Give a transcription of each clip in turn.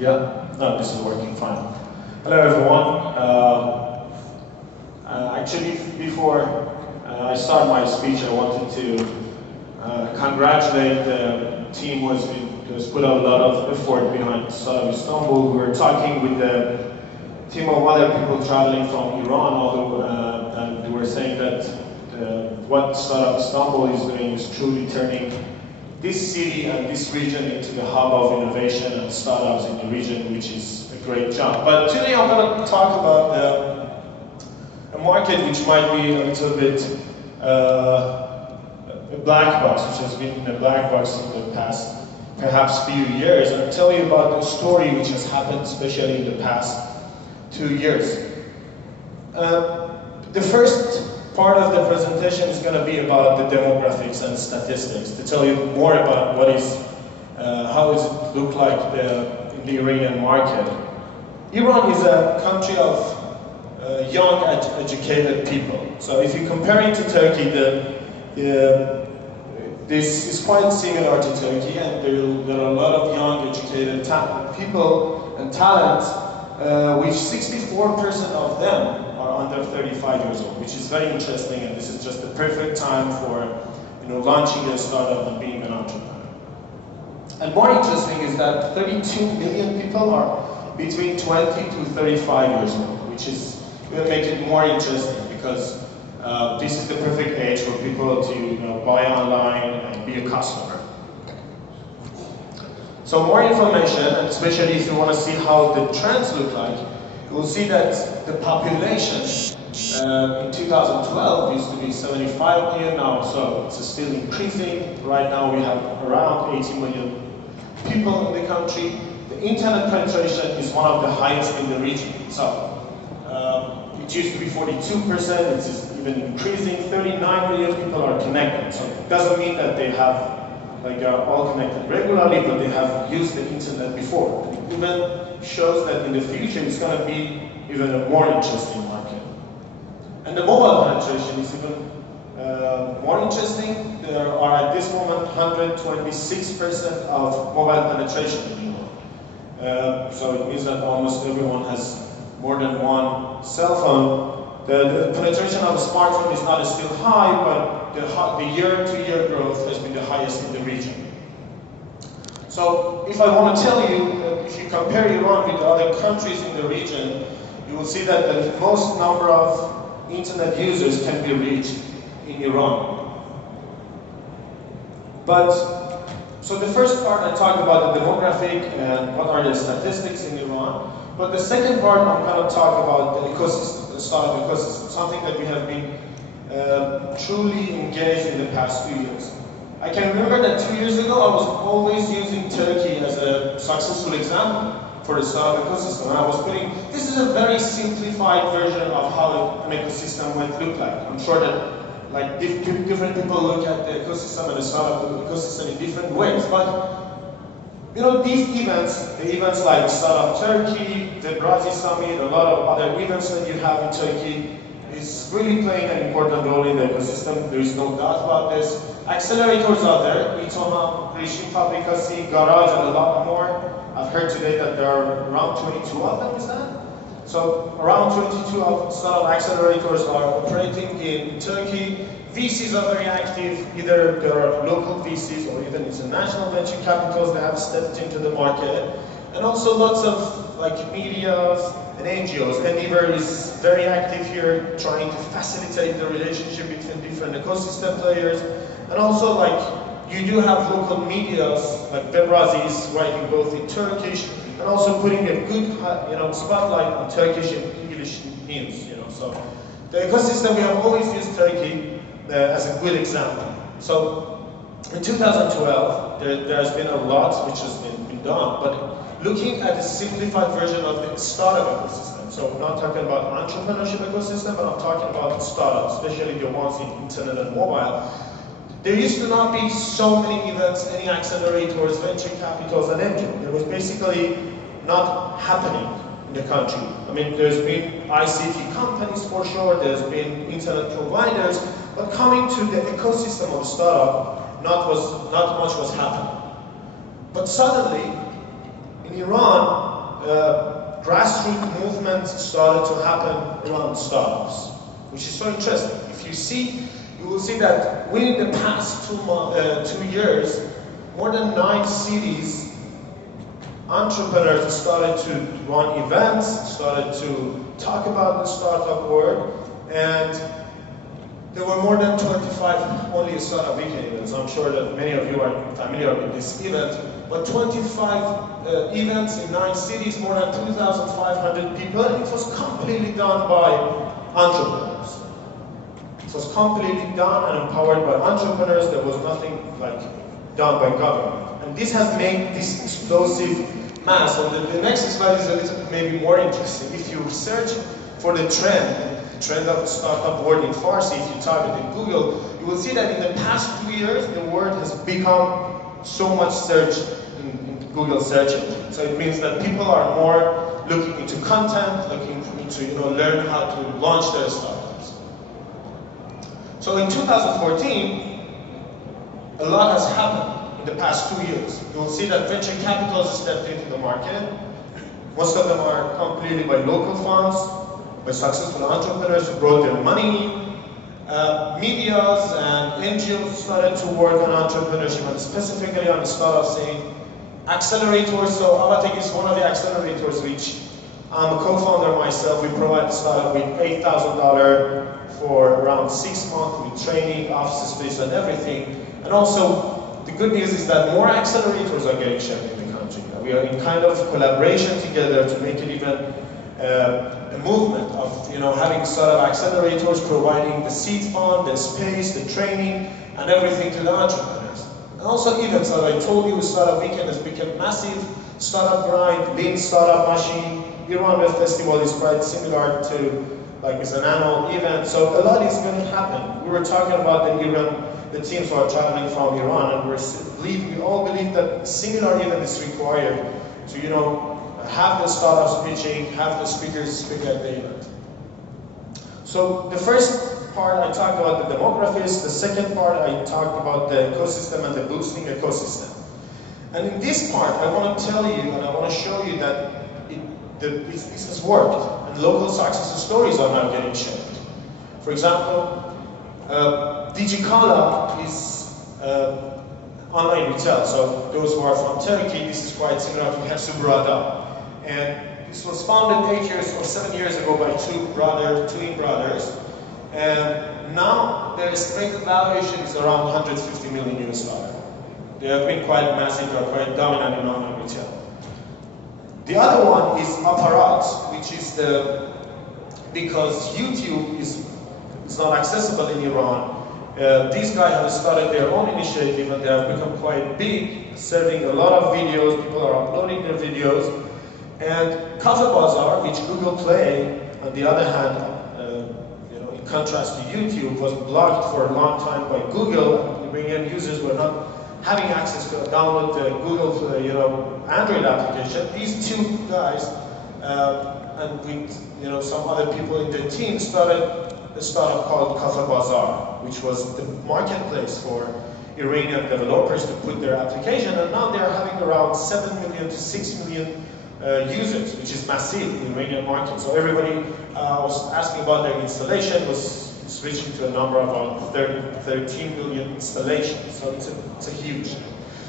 Yeah, no, this is working fine. Hello everyone. Actually, before I start my speech, I wanted to congratulate the team who has put out a lot of effort behind Startup Istanbul. We were talking with the team of other people traveling from Iran, although, and they were saying that what Startup Istanbul is doing is truly turning this city and this region into the hub of innovation and startups in the region, which is a great job. But today I'm going to talk about a market which might be a little bit a black box, which has been in a black box in the past perhaps few years, and I'll tell you about the story which has happened especially in the past 2 years. The first part of the presentation is going to be about the demographics and statistics, to tell you more about what is, how does it look like in the Iranian market. Iran is a country of young, educated people. So if you compare it to Turkey, this is quite similar to Turkey, and there are a lot of young, educated people and talents, which 64% of them are under 35 years old, which is very interesting, and this is just the perfect time for launching a startup and being an entrepreneur. And more interesting is that 32 million people are between 20 to 35 years old, which is will make it more interesting because this is the perfect age for people to buy online and be a customer. So more information, and especially if you want to see how the trends look like, you will see that the population in 2012 used to be 75 million now, so it's still increasing. Right now we have around 80 million people in the country. The internet penetration is one of the highest in the region. So it used to be 42%, it's even increasing. 39 million people are connected. So it doesn't mean that they are all connected regularly, but they have used the internet before. It even shows that in the future it's going to be even a more interesting market. And the mobile penetration is even more interesting. There are at this moment 126% of mobile penetration in Iran. So it means that almost everyone has more than one cell phone. The penetration of a smartphone is not still high, but the year-to-year growth has been the highest in the region. So if I want to tell you, if you compare Iran with the other countries in the region, you will see that the most number of internet users can be reached in Iran. So the first part I talked about the demographic and what are the statistics in Iran. But the second part I'm going to talk about the ecosystem, the startup ecosystem, something that we have been truly engaged in the past few years. I can remember that 2 years ago I was always using Turkey as a successful example for the startup ecosystem. And I was putting, this is a very simplified version of how an ecosystem might look like. I'm sure that different people look at the ecosystem and the startup ecosystem in different ways. But these events, the events like Startup Turkey, the Brazil Summit, a lot of other events that you have in Turkey, is really playing an important role in the ecosystem. There is no doubt about this. Accelerators are there, İTOHAM, Girişim Fabrikası, Garage, and a lot more. I've heard today that there are around 22 of them, is that? So around 22 of startup accelerators are operating in Turkey. VCs are very active, either there are local VCs or even international venture capitals that have stepped into the market. And also lots of media and NGOs. Endeavor is very active here, trying to facilitate the relationship between different ecosystem players. And also you do have local medias, like Bemrazi is writing both in Turkish and also putting a good spotlight on Turkish and English news. So the ecosystem, we have always used Turkey as a good example. So in 2012, there has been a lot which has been done, but looking at the simplified version of the startup ecosystem. So I'm not talking about entrepreneurship ecosystem, but I'm talking about startups, especially the ones in internet and mobile. There used to not be so many events, any accelerators, venture capitals, and angels. It was basically not happening in the country. I mean, there's been ICT companies for sure, there's been internet providers, but coming to the ecosystem of startup, not much was happening. But suddenly, in Iran, grassroots movements started to happen around startups, which is so interesting. If you see, you will see that within the past 2 years, more than 9 cities, entrepreneurs started to run events, started to talk about the startup world, and there were more than 25 only startup weekend events. I'm sure that many of you are familiar with this event, but 25 events in 9 cities, more than 2,500 people, and it was completely done by entrepreneurs. It was completely done and empowered by entrepreneurs. There was nothing like done by government. And this has made this explosive mass. And the next slide is a little bit maybe more interesting. If you search for the trend of the startup world in Farsi, if you type it in Google, you will see that in the past 2 years, the word has become so much search in Google searching. So it means that people are more looking into content, looking into learn how to launch their startups. So in 2014, a lot has happened in the past 2 years. You will see that venture capitals stepped into the market. Most of them are completely by local funds, by successful entrepreneurs who brought their money. Medias and NGOs started to work on entrepreneurship and specifically on the startup scene. Accelerators, so Avatek is one of the accelerators which I'm a co-founder myself. We provide the startup with $8,000 for around 6 months with training, office space and everything. And also, the good news is that more accelerators are getting shared in the country. We are in kind of collaboration together to make it even a movement of having startup accelerators providing the seed fund, the space, the training, and everything to the entrepreneurs. And also events, as I told you, Startup Weekend has become massive. Startup Grind, Lean Startup Machine, Iran Web Festival is quite similar to, like, it's an annual event. So a lot is going to happen. We were talking about the teams who are traveling from Iran, and we all believe that a similar event is required to, have the startups pitching, have the speakers speak at the event. So the first part I talked about the demographics, the second part I talked about the ecosystem and the boosting ecosystem. And in this part I want to tell you and I want to show you that this has worked and local success stories are now getting shaped. For example, Digicala is online retail, so those who are from Turkey, this is quite similar to Hepsiburada. And this was founded 8 years or 7 years ago by twin brothers. And now their estimated valuation is around 150 million US dollars. They have been quite massive, they are quite dominant in online retail. The other one is Apparat, which is because YouTube is not accessible in Iran. These guys have started their own initiative and they have become quite big, serving a lot of videos, people are uploading their videos. And Cafe Bazaar, which Google Play, on the other hand, in contrast to YouTube, was blocked for a long time by Google. Iranian users were not having access to download the Google Play, Android application. These two guys, and with some other people in the team, started a startup called Cafe Bazaar, which was the marketplace for Iranian developers to put their application. And now they are having around 7 million to 6 million users, which is massive in the Iranian market. So everybody was asking about their installation, it's reaching to a number of about 13 million installations. So it's a huge.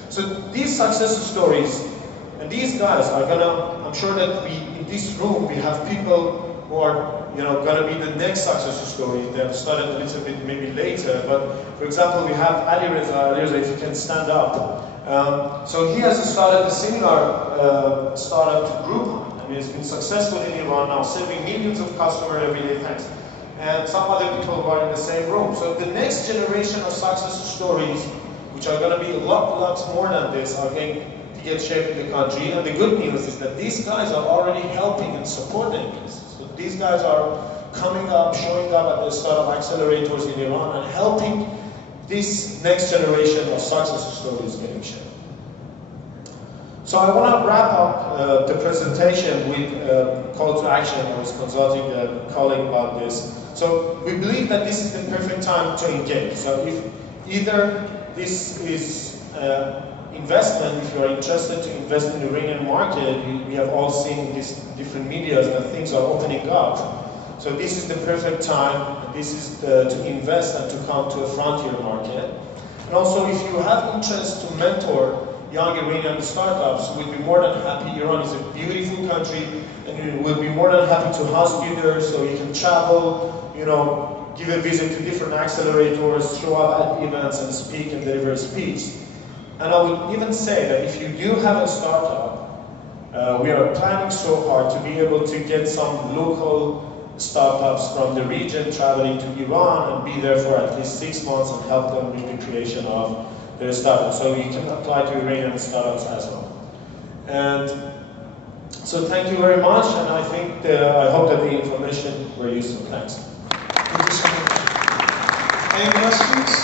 So these success stories, and these guys are I'm sure that in this room we have people who are gonna be the next success story. They have started a little bit maybe later, but for example we have Ali Reza, if you can stand up. So he has started a similar startup to Groupon, and he's been successful in Iran now, serving millions of customers every day, thanks. And some other people who are in the same room. So the next generation of success stories, which are going to be a lot more than this, are going to get shaped in the country. And the good news is that these guys are already helping and supporting this. So these guys are coming up, showing up at the startup accelerators in Iran and helping this next generation of success stories getting shared. So I want to wrap up the presentation with a call to action. I was consulting a colleague about this. So we believe that this is the perfect time to engage. So if either this is investment, if you are interested to invest in the Iranian market, we have all seen these different medias that things are opening up. So this is the perfect time, this is to invest and to come to a frontier market. And also, if you have interest to mentor young Iranian startups, we'll be more than happy. Iran is a beautiful country, and we'll be more than happy to host you there, so you can travel, you know, give a visit to different accelerators, show up at events and speak and deliver a speech. And I would even say that if you do have a startup, we are planning so hard to be able to get some local startups from the region traveling to Iran and be there for at least 6 months and help them with the creation of their startup. So you can apply to Iranian startups as well. And so thank you very much, and I think I hope that the information were useful. Thanks. Thank you so much. Any questions?